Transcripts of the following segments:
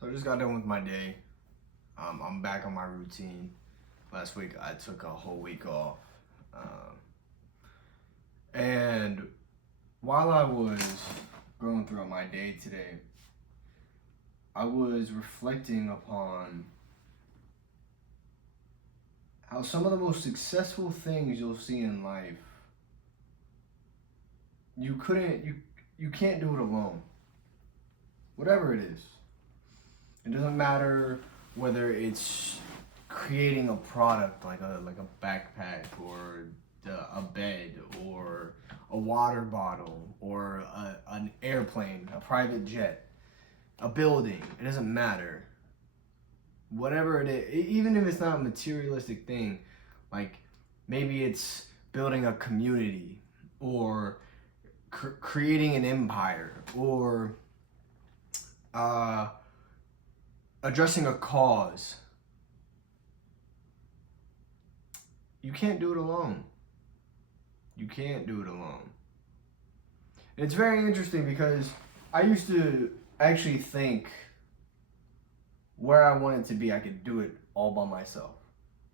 So I just got done with my day. I'm back on my routine. Last week I took a whole week off. And while I was going through my day today, I was reflecting upon how some of the most successful things you'll see in life, you can't do it alone. Whatever it is. It doesn't matter whether it's creating a product like a backpack or a bed or a water bottle or an airplane, a private jet, a building. It doesn't matter. Whatever it is, even if it's not a materialistic thing, like maybe it's building a community or creating an empire or addressing a cause. You can't do it alone. You can't do it alone. And it's very interesting because I used to actually think where I wanted to be, I could do it all by myself.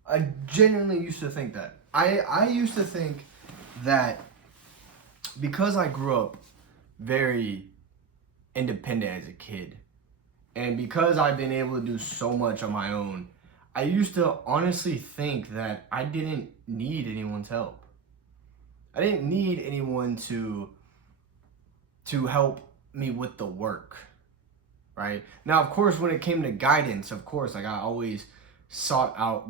I genuinely used to think that. I used to think that because I grew up very independent as a kid, and because I've been able to do so much on my own, I used to honestly think that I didn't need anyone's help. I didn't need anyone to help me with the work, right? Now, of course, when it came to guidance, of course, like I always sought out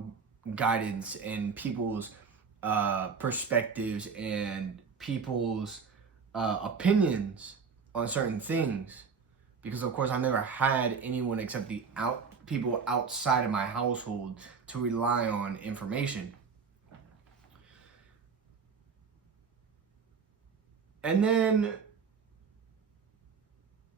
guidance and people's perspectives and people's opinions on certain things. Because of course I never had anyone except the people outside of my household to rely on information. And then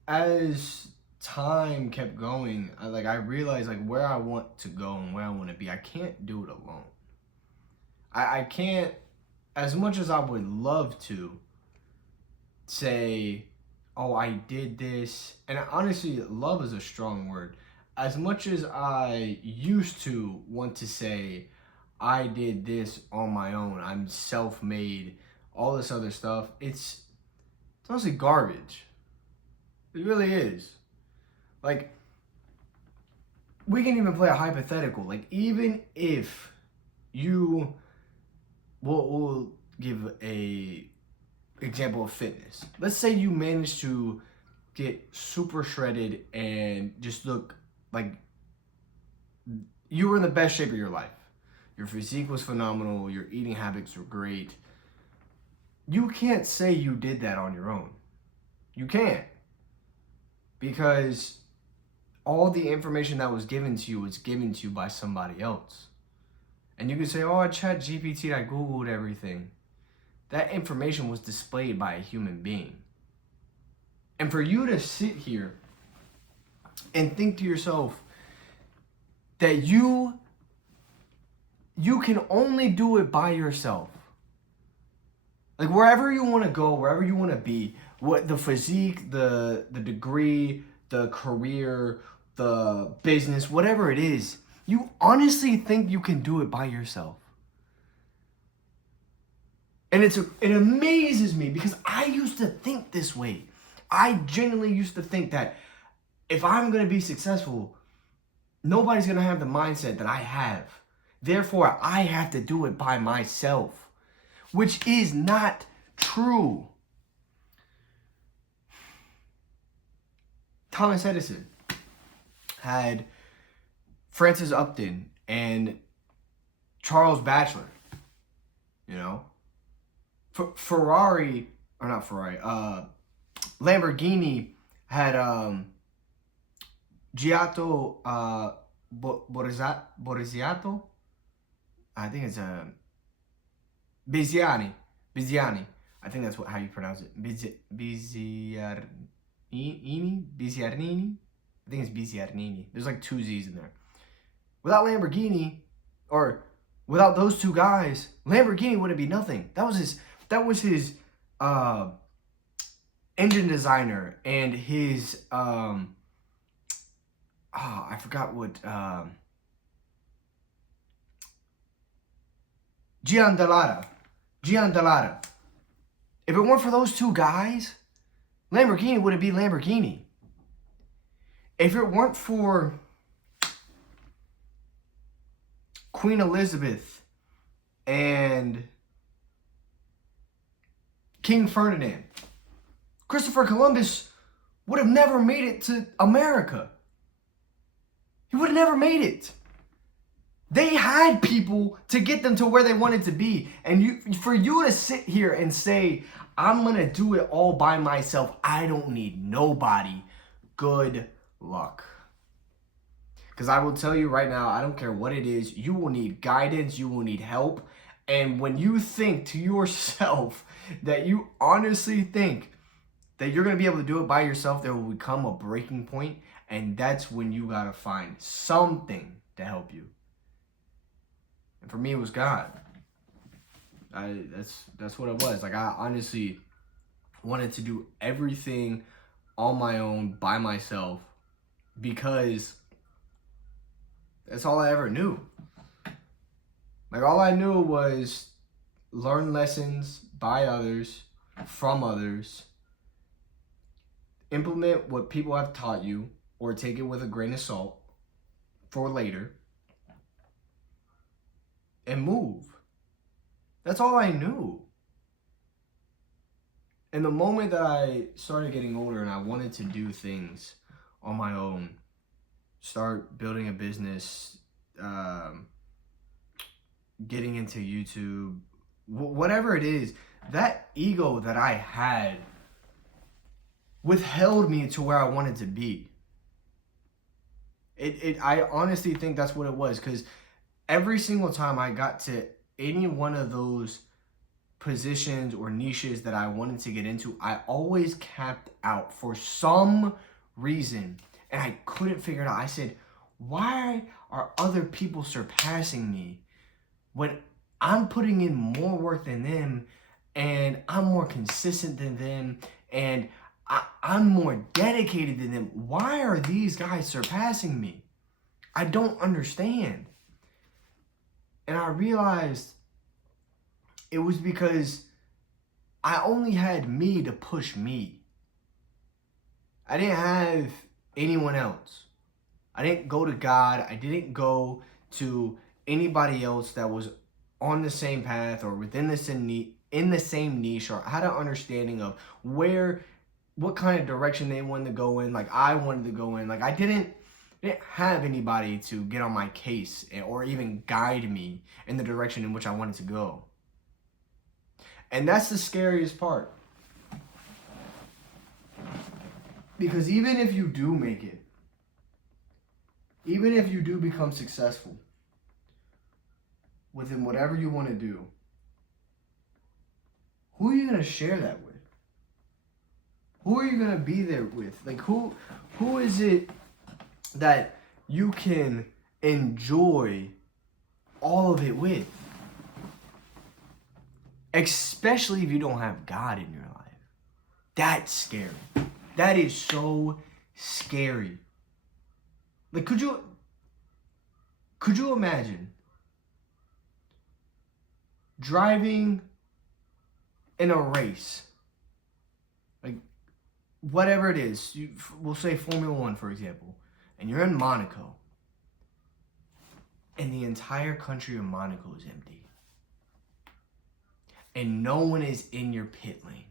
as time kept going, I realized like where I want to go and where I want to be. I can't do it alone. I can't, as much as I would love to say, oh, I did this. And honestly, love is a strong word. As much as I used to want to say, I did this on my own, I'm self-made, all this other stuff, it's honestly garbage. It really is. Like, we can even play a hypothetical. Like, even if you, we'll give a example of fitness. Let's say you managed to get super shredded and just look like you were in the best shape of your life. Your physique was phenomenal. Your eating habits were great. You can't say you did that on your own. You can't. Because all the information that was given to you was given to you by somebody else. And you can say, oh, I chat GPT, I Googled everything. That information was displayed by a human being. And for you to sit here and think to yourself that you can only do it by yourself. Like wherever you want to go, wherever you want to be, what the physique, the degree, the career, the business, whatever it is, you honestly think you can do it by yourself. And it amazes me because I used to think this way. I genuinely used to think that if I'm going to be successful, nobody's going to have the mindset that I have. Therefore, I have to do it by myself, which is not true. Thomas Edison had Francis Upton and Charles Batchelor, you know? Lamborghini had Giotto Borziato. I think it's Biziani. I think that's how you pronounce it. Biziarnini. I think it's Biziarnini. There's like two Z's in there. Without Lamborghini, or without those two guys, Lamborghini wouldn't be nothing. That was his engine designer and his I forgot what, Giandalata. If it weren't for those two guys, Lamborghini wouldn't be Lamborghini. If it weren't for Queen Elizabeth and King Ferdinand, Christopher Columbus would have never made it to America. He would have never made it. They had people to get them to where they wanted to be. And for you to sit here and say, I'm going to do it all by myself, I don't need nobody, good luck. Because I will tell you right now, I don't care what it is, you will need guidance, you will need help. And when you think to yourself that you honestly think that you're going to be able to do it by yourself, there will become a breaking point, and that's when you got to find something to help you. And for me, it was God. That's what it was. Like, I honestly wanted to do everything on my own, by myself, because that's all I ever knew. Like, all I knew was learn lessons by others, from others, implement what people have taught you, or take it with a grain of salt for later, and move. That's all I knew. And the moment that I started getting older and I wanted to do things on my own, start building a business, getting into YouTube, whatever it is, that ego that I had withheld me to where I wanted to be. I honestly think that's what it was, because every single time I got to any one of those positions or niches that I wanted to get into, I always capped out for some reason, and I couldn't figure it out. I said, why are other people surpassing me when I'm putting in more work than them, and I'm more consistent than them, and I'm more dedicated than them? Why are these guys surpassing me? I don't understand. And I realized it was because I only had me to push me. I didn't have anyone else. I didn't go to God. I didn't go to anybody else that was on the same path or within the same niche, or had an understanding of what kind of direction they wanted to go in, like I wanted to go in. Like, I didn't have anybody to get on my case or even guide me in the direction in which I wanted to go. And that's the scariest part. Because even if you do make it, even if you do become successful within whatever you want to do, who are you going to share that with? Who are you going to be there with? Like, who is it that you can enjoy all of it with? Especially if you don't have God in your life. That's scary. That is so scary. Like, could you imagine driving in a race, like whatever it is, we'll say Formula One, for example, and you're in Monaco, and the entire country of Monaco is empty, and no one is in your pit lane.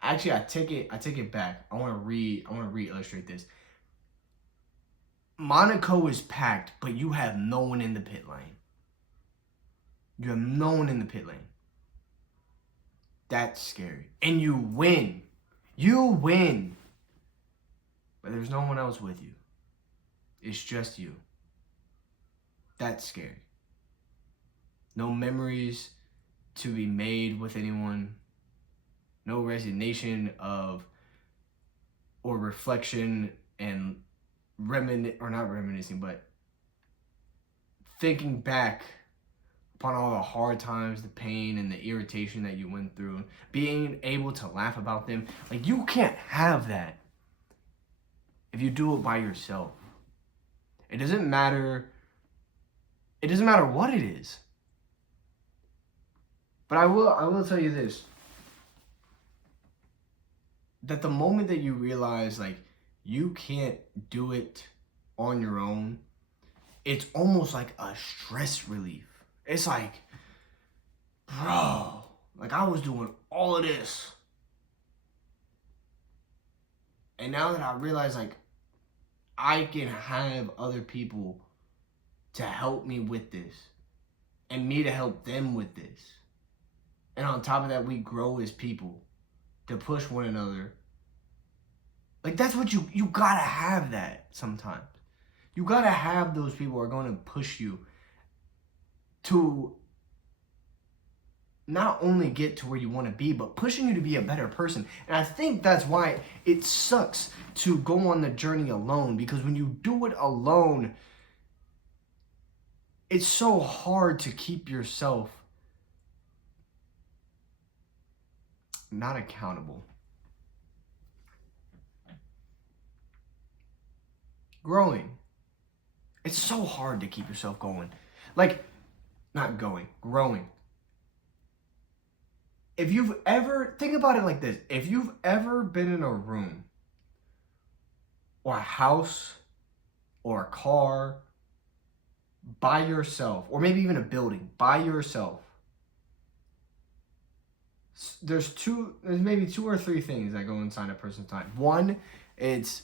Actually, I take it back. I want to re-illustrate this. Monaco is packed, but you have no one in the pit lane. You have no one in the pit lane. That's scary. And you win. You win. But there's no one else with you. It's just you. That's scary. No memories to be made with anyone. No resignation of or reflection and not reminiscing, but thinking back upon all the hard times, the pain and the irritation that you went through, being able to laugh about them. Like, you can't have that if you do it by yourself. It doesn't matter. It doesn't matter what it is. But I will tell you this. That the moment that you realize like you can't do it on your own, it's almost like a stress relief. It's like, bro, like I was doing all of this. And now that I realize like I can have other people to help me with this and me to help them with this. And on top of that, we grow as people to push one another. Like that's what you gotta have that sometimes. You gotta have those people who are going to push you to not only get to where you want to be, but pushing you to be a better person. And I think that's why it sucks to go on the journey alone, because when you do it alone, it's so hard to keep yourself not accountable. Growing. It's so hard to keep yourself going. Like, not going, growing. If you've ever, think about it like this. If you've ever been in a room or a house or a car by yourself, or maybe even a building by yourself, there's maybe two or three things that go inside a person's mind. One, it's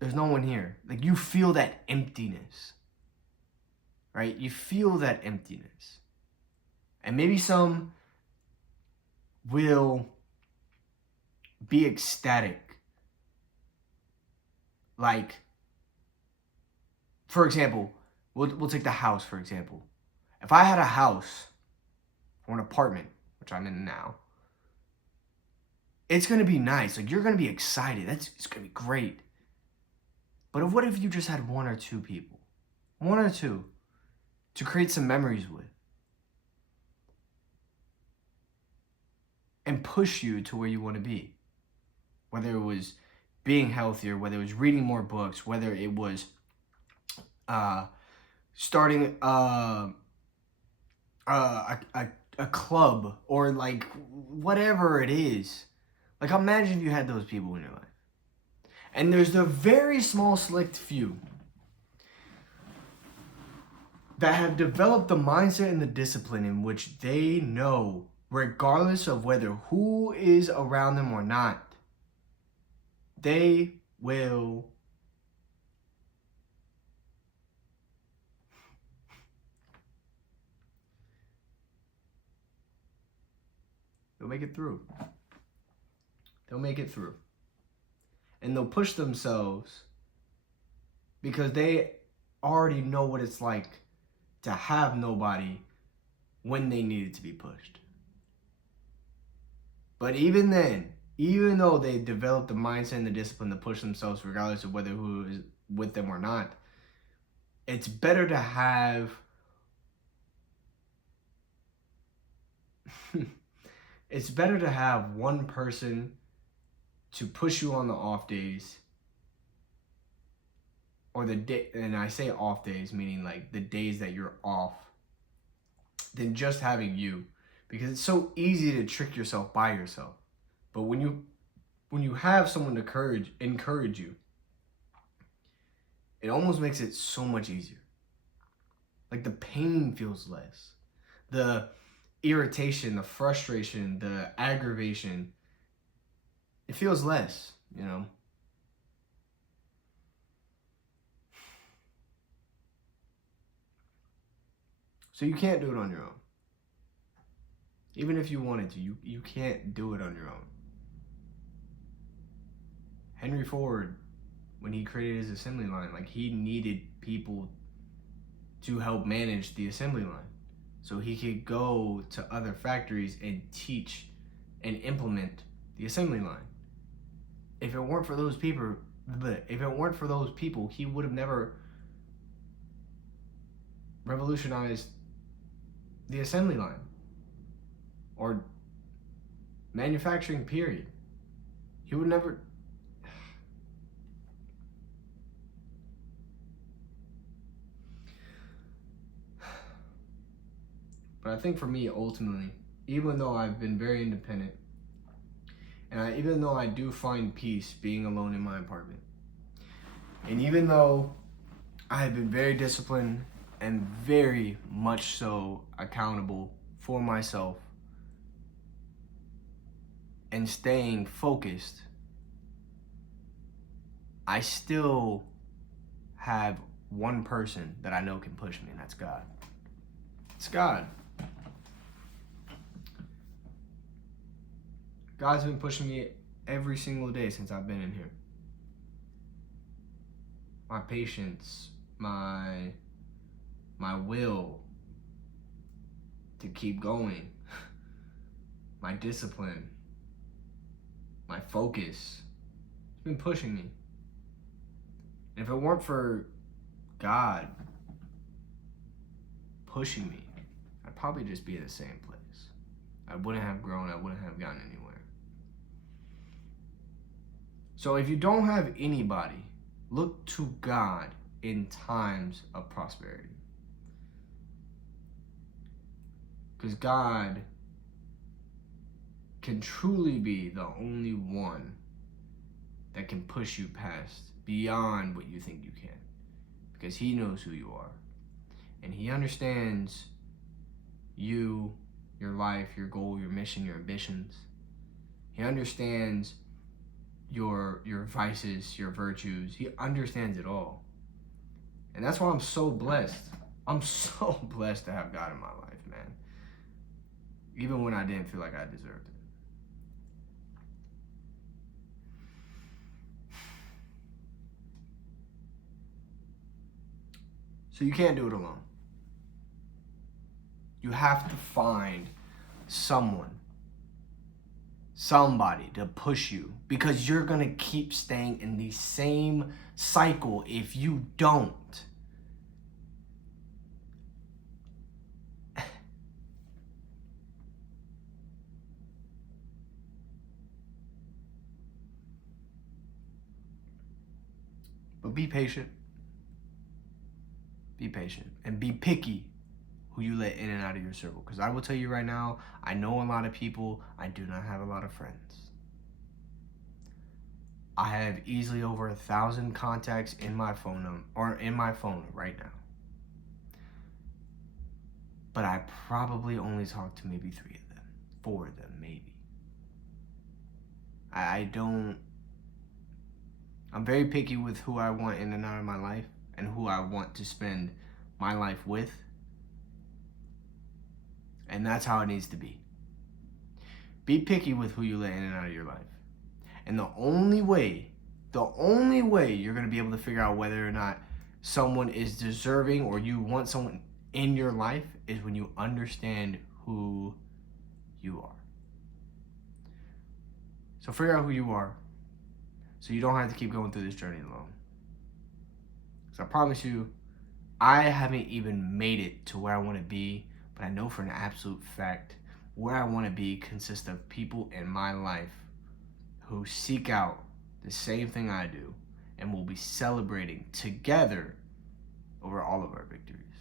there's no one here. Like you feel that emptiness, right? You feel that emptiness. And maybe some will be ecstatic. Like, for example, we'll take the house, for example. If I had a house or an apartment, which I'm in now, it's going to be nice. Like, you're going to be excited. It's going to be great. But what if you just had one or two people? One or two to create some memories with. And push you to where you want to be. Whether it was being healthier, whether it was reading more books, whether it was starting a club, or like whatever it is. Like imagine if you had those people in your life. And there's the very small select few that have developed the mindset and the discipline in which they know, regardless of whether who is around them or not, they will they'll make it through. They'll make it through. And they'll push themselves because they already know what it's like to have nobody when they needed to be pushed. But even then, even though they develop the mindset and the discipline to push themselves regardless of whether who is with them or not, it's better to have it's better to have one person to push you on the off days, or the day, and I say off days meaning like the days that you're off, than just having you, because it's so easy to trick yourself by yourself. But when you have someone to encourage you, it almost makes it so much easier. Like the pain feels less, the irritation, the frustration, the aggravation, it feels less, you know. So you can't do it on your own. Even if you wanted to, you can't do it on your own. Henry Ford, when he created his assembly line, like he needed people to help manage the assembly line so he could go to other factories and teach and implement the assembly line. If it weren't for those people, he would have never revolutionized the assembly line or manufacturing, period. He would never. But I think for me, ultimately, even though I've been very independent, and even though I do find peace being alone in my apartment, and even though I have been very disciplined and very much so accountable for myself and staying focused, I still have one person that I know can push me, and that's God. It's God. God's been pushing me every single day since I've been in here. My patience, my will to keep going, my discipline, my focus. It's been pushing me. And if it weren't for God pushing me, I'd probably just be in the same place. I wouldn't have grown, I wouldn't have gotten anywhere. So if you don't have anybody, look to God in times of prosperity. Because God can truly be the only one that can push you past, beyond what you think you can. Because He knows who you are. And He understands you, your life, your goal, your mission, your ambitions. He understands your vices, your virtues. He understands it all. And that's why I'm so blessed. I'm so blessed to have God in my life, man. Even when I didn't feel like I deserved it. So you can't do it alone. You have to find somebody to push you, because you're gonna keep staying in the same cycle if you don't. But be patient. Be patient and be picky who you let in and out of your circle. Because I will tell you right now, I know a lot of people. I do not have a lot of friends. I have easily over 1,000 contacts in my phone right now. But I probably only talk to maybe 3 of them, 4 of them maybe. I'm very picky with who I want in and out of my life and who I want to spend my life with. And that's how it needs to be. Be picky with who you let in and out of your life. And the only way you're going to be able to figure out whether or not someone is deserving or you want someone in your life is when you understand who you are. So figure out who you are so you don't have to keep going through this journey alone. Because I promise you, I haven't even made it to where I want to be, but I know for an absolute fact where I want to be consists of people in my life who seek out the same thing I do and will be celebrating together over all of our victories.